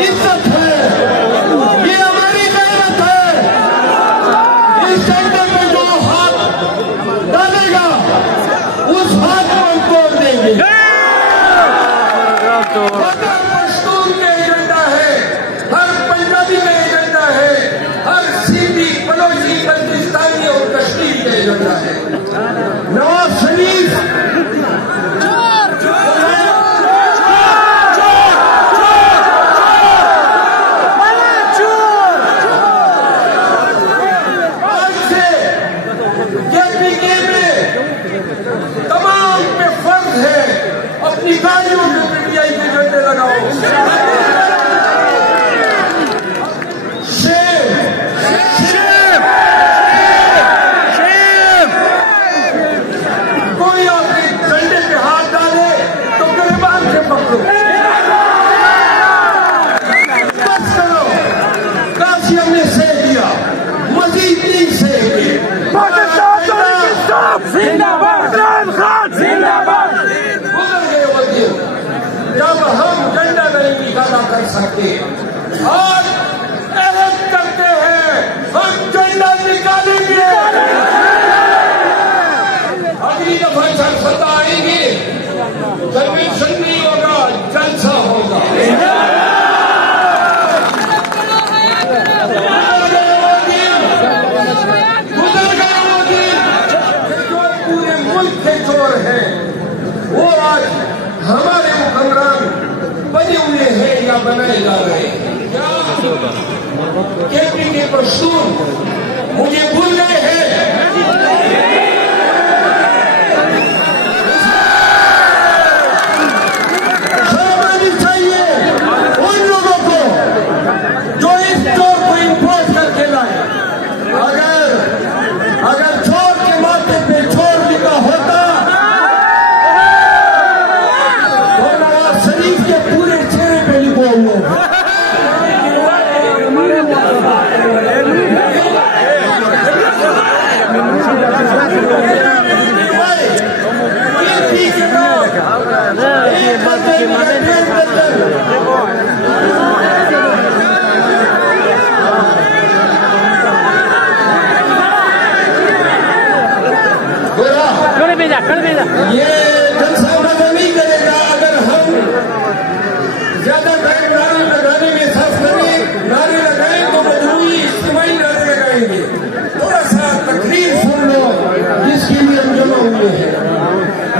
इज्जत है, ये हमारी गैरत है। इस टेंडर में जो हाथ डालेगा उस हाथ को हम तोड़ देंगे। हर पश्तून का एजेंडा है, हर पंजाबी का एजेंडा है, हर सिंधी बलोची बल्तिस्तानी और कश्मीरी का एजेंडा है। नवाज शरीफ तमाम पे फर्ज है अपनी गाड़ियों में पीटीआई के झंडे लगाओ। कोई आपके झंडे पे हाथ डाले तो गिरबान से पकड़ो, बस करो। काशी हमने सह दिया, मजीद नहीं सहेंगे। जिंदाबाद जिंदाबाद। गुजर गए वो दिन जब हम झंडा नहीं निकाला कर सकते। आज अहद करते हैं हम झंडा निकालेंगे। अगली दफा जब सत्ता आएगी कन्वेंशन नहीं होगा, जलसा होगा। चोर है वो आज हमारे हुक्मरान बने हुए हैं या बनाए जा रहे हैं। क्या कैप्टन के पश्तून मुझे भूल गए हैं? शर्म आनी चाहिए उन लोगों को जो इस चोर को इम्पोर्ट करके लाए। अगर चोर के माथे पे चोर लिखा होता पूरे चेहरे पे लिखा हुआ ये जनसभा नहीं करेगा। अगर हम ज्यादा टाइम नारे लगाने में सर्फ करें, नारे लगाएं तो मजबूरी इज्तिमाई नारे लगाएंगे। थोड़ा सा तकरीर सुन लो जिसके लिए हम जमा हुए हैं।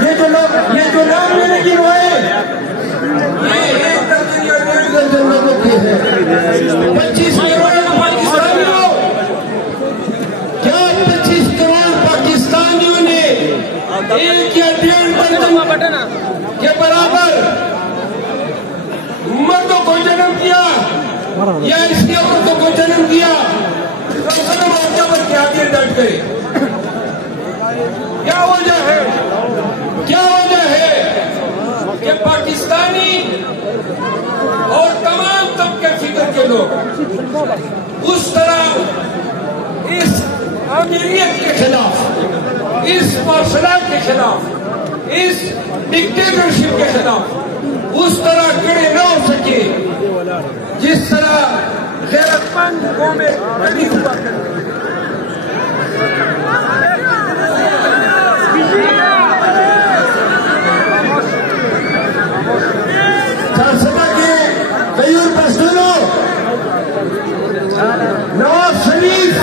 ये जो नाम लेने की रुआए ये 1 दर्जन या 1.5 दर्जन लोगों की है। 25 करोड़ पाकिस्तानियों, क्या 25 करोड़ पाकिस्तानियों ने 1 या 1.5 दर्जन के बराबर मर्दों को जन्म दिया या इसकी औरतों को जन्म दिया? सनम और के आगे डट गए। क्या वजह है? क्या वजह है कि पाकिस्तानी और तमाम तबके फिक्र के लोग उस तरह इस अमीरियत के खिलाफ, इस मार्शलात के खिलाफ, इस डिक्टेटरशिप के खिलाफ उस तरह खड़े न हो सके जिस तरह गैरतमंद कौमें कभी हुआ करती। सभा के कईयों पश्तूनों, नवाज शरीफ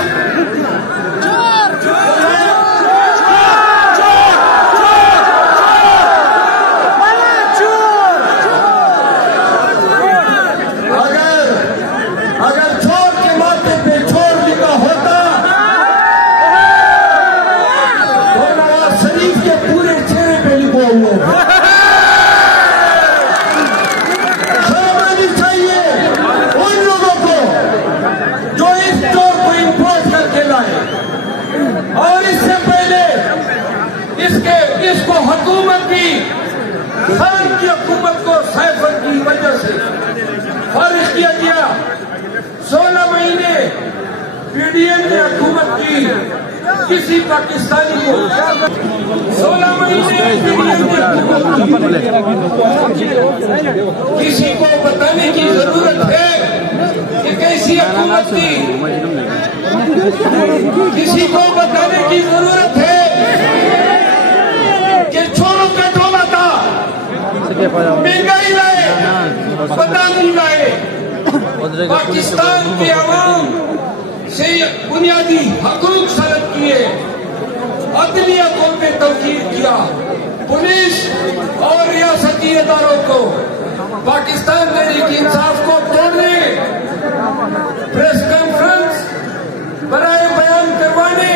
इसको हुकूमत की खान की हुकूमत को सैफन की वजह से खारिज किया गया। 16 महीने पीडीएम ने हुकूमत की, किसी पाकिस्तानी को 16 महीने किसी को बताने की जरूरत है कि कैसी हुकूमत थी। किसी को बताने की जरूरत है कि छोरों का टोला था, महंगाई लाए, पता नहीं लाए। पाकिस्तान के अवाम से बुनियादी हकूक सल्ब किए, अदलिया को पे तनकीद किया, पुलिस और रियासती इदारों को पाकिस्तान तहरीक इंसाफ को तोड़ने, प्रेस कॉन्फ्रेंस बराए बयान करवाने,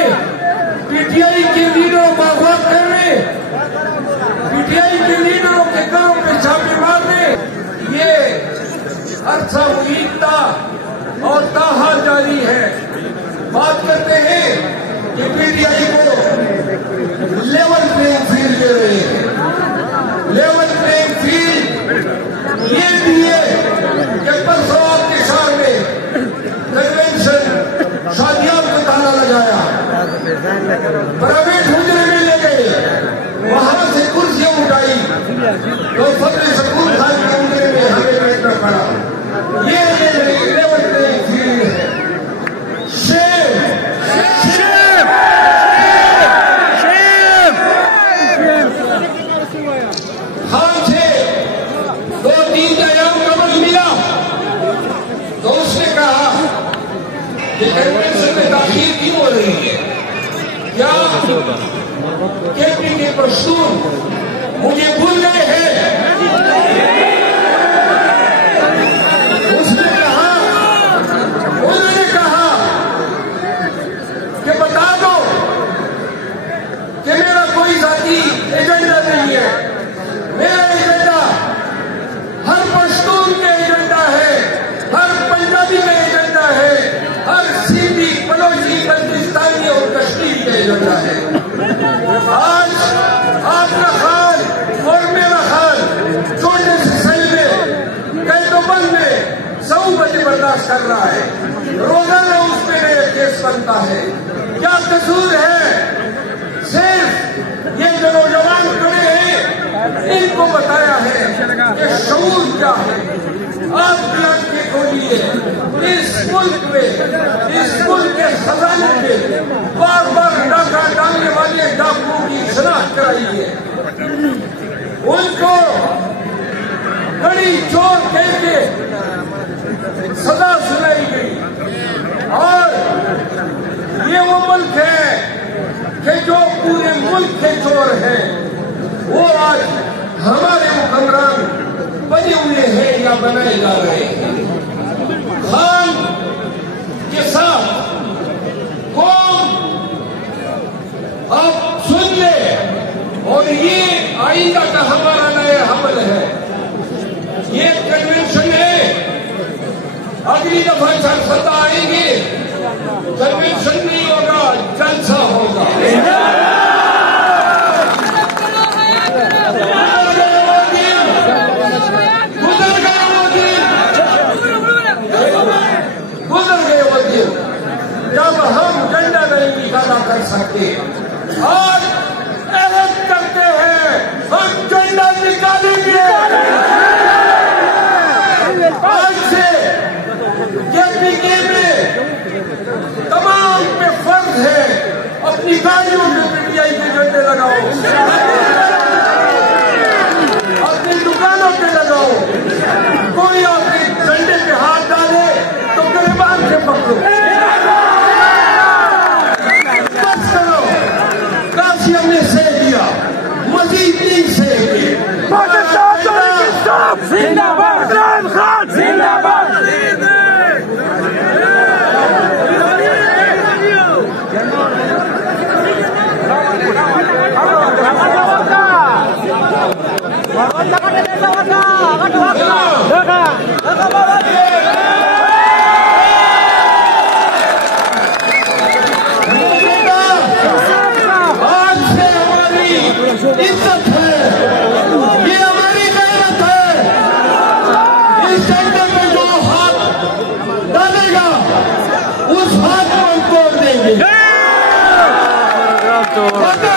पीटीआई के लीडरों को अगवा करने, पीटीआई के लीडरों के घरों पे छापे मारने, ये अरसा मुईता और ताहाल जारी है। बात करते हैं कि पीटीआई को लेवल प्लेइंग फील्ड दे रहे हैं। लेवल प्लेइंग फील्ड ये दिए कि परसों आपके सामने कन्वेंशन शादियां को ताला लगाया, प्राइवेट हुजरे में ले गए, वहां से कुर्सियां उठाई तो फतेह सकून खान के हुजरे में हमें बैठना पड़ा। ये लेवल प्लेइंग फील्ड है। खान से 2-3 आयाम कमल मिला तो उसने कहा कि कन्वेंशन में दाखिल क्यों हो रही है, क्या के पश्तून मुझे भूल गए हैं। उन्होंने कहा कि बता दो कि मेरा कोई जाती एजेंडा नहीं है, मेरा एजेंडा हर पश्तून का एजेंडा है, हर पंजाबी का एजेंडा है, हर सिंधी बलोची बल्तिस्तानी और कश्मीरी का एजेंडा है। आज आपका खान और मेरा खान छोटे से सही में कैदोबंद में 100 बजे बर्दाश्त कर रहा है, रोजाना उस पर केस बनता है। क्या कसूर है? सिर्फ ये जो नौजवान खड़े हैं इनको बताया है कि शऊर क्या है। आप भी आंखें खोलिए, इस मुल्क में, इस मुल्क के खजाने में बार बार डाका डालने वाले डाकुओं की शनाख्त कराइए, उनको बड़ी चोट कह के सजा सुनाई गई। और ये वो मुल्क है कि जो पूरे मुल्क के चोर हैं वो आज हमारे हुक्मरान बने हुए हैं या बनाए जा रहे हैं। खान के साथ कौन आप सुन ले, और ये आइंदा का हमारा नया हमल है। ये कन्वेंशन है, अगली दफा सत्ता आएगी, कन्वेंशन नहीं होगा, जलसा होगा। जब हम झंडा नहीं निकाला कर सकते, आज ऐलान करते हैं हम झंडा निकालेंगे। आज से केपीके में तमाम पे फर्ज है अपनी गाड़ियों में पीटीआई के झंडे लगाओ, अपनी दुकानों पे लगाओ। कोई आपके झंडे पे हाथ डाले तो गिरबान से पकड़ो। बस करो, काफी तो